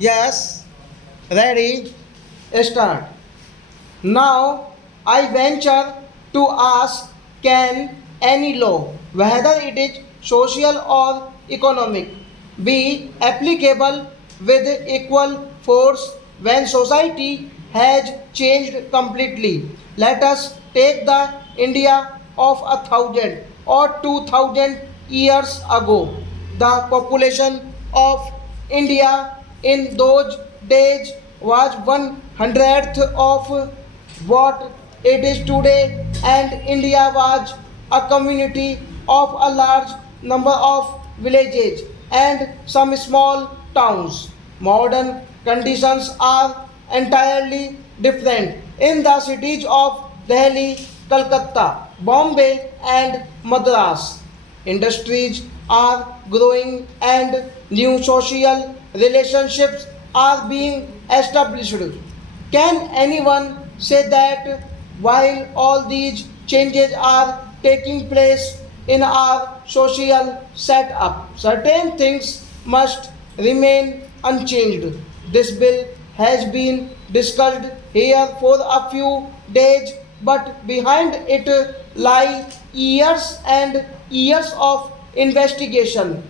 Yes, ready, start. Now I venture to ask, can any law, whether it is social or economic, be applicable with equal force when society has changed completely? Let us take the India of 1,000 or 2,000 years ago. The population of India in those days was 1/100th of what it is today, and India was a community of a large number of villages and some small towns. Modern conditions are entirely different in the cities of Delhi, Calcutta, Bombay, and Madras. Industries are growing and new social relationships are being established. Can anyone say that while all these changes are taking place in our social setup, certain things must remain unchanged? This bill has been discussed here for a few days, but behind it lie years and years of investigation.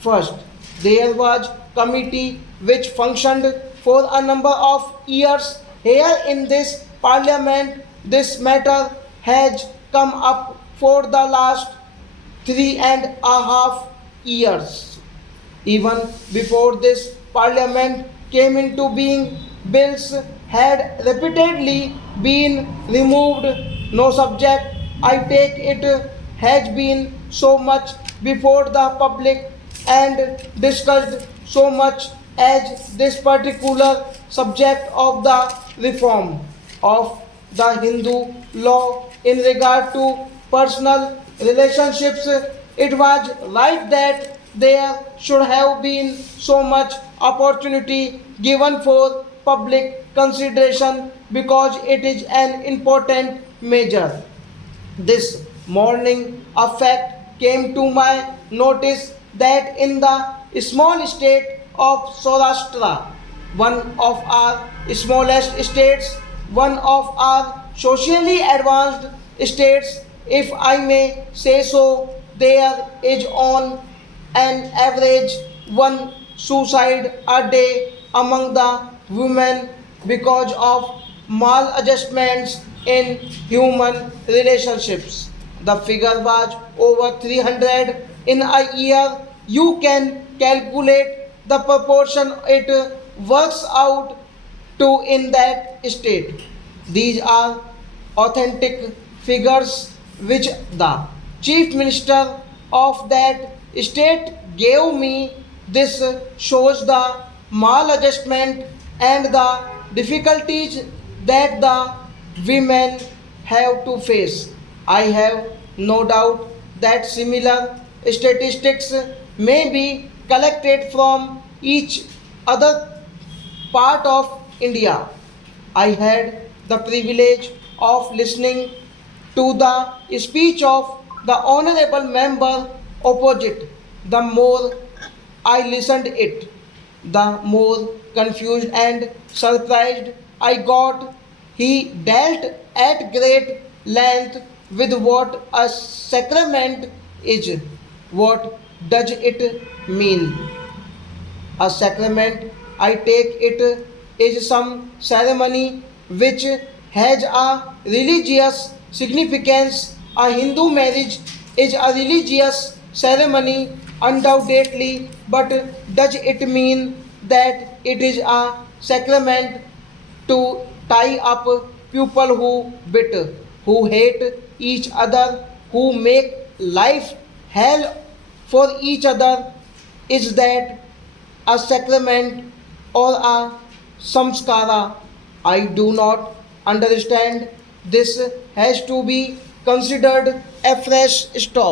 First, there was committee which functioned for a number of years. Here in this parliament, this matter has come up for the last 3.5 years. Even before this parliament came into being, bills had repeatedly been removed. No subject, I take it, has been so much before the public and discussed so much as this particular subject of the reform of the Hindu law in regard to personal relationships. It was right that there should have been so much opportunity given for public consideration because it is an important measure. This morning, a fact came to my notice that in the small state of Saurashtra, one of our smallest states, one of our socially advanced states, if I may say so, there is on an average one suicide a day among the women because of maladjustments in human relationships. The figure was over 300 in a year. You can calculate the proportion it works out to in that state. These are authentic figures which the chief minister of that state gave me. This shows the maladjustment and the difficulties that the women have to face. I have no doubt that similar statistics may be collected from each other part of India. I had the privilege of listening to the speech of the honorable member opposite. The more I listened it, the more confused and surprised I got. He dealt at great length with what a sacrament is. What does it mean? A sacrament, I take it, is some ceremony which has a religious significance. A Hindu marriage is a religious ceremony, undoubtedly, but does it mean that it is a sacrament to tie up people who bitter, who hate each other, who make life hell for each other? Is that a sacrament or a samskara? I do not understand. This has to be considered a fresh stop.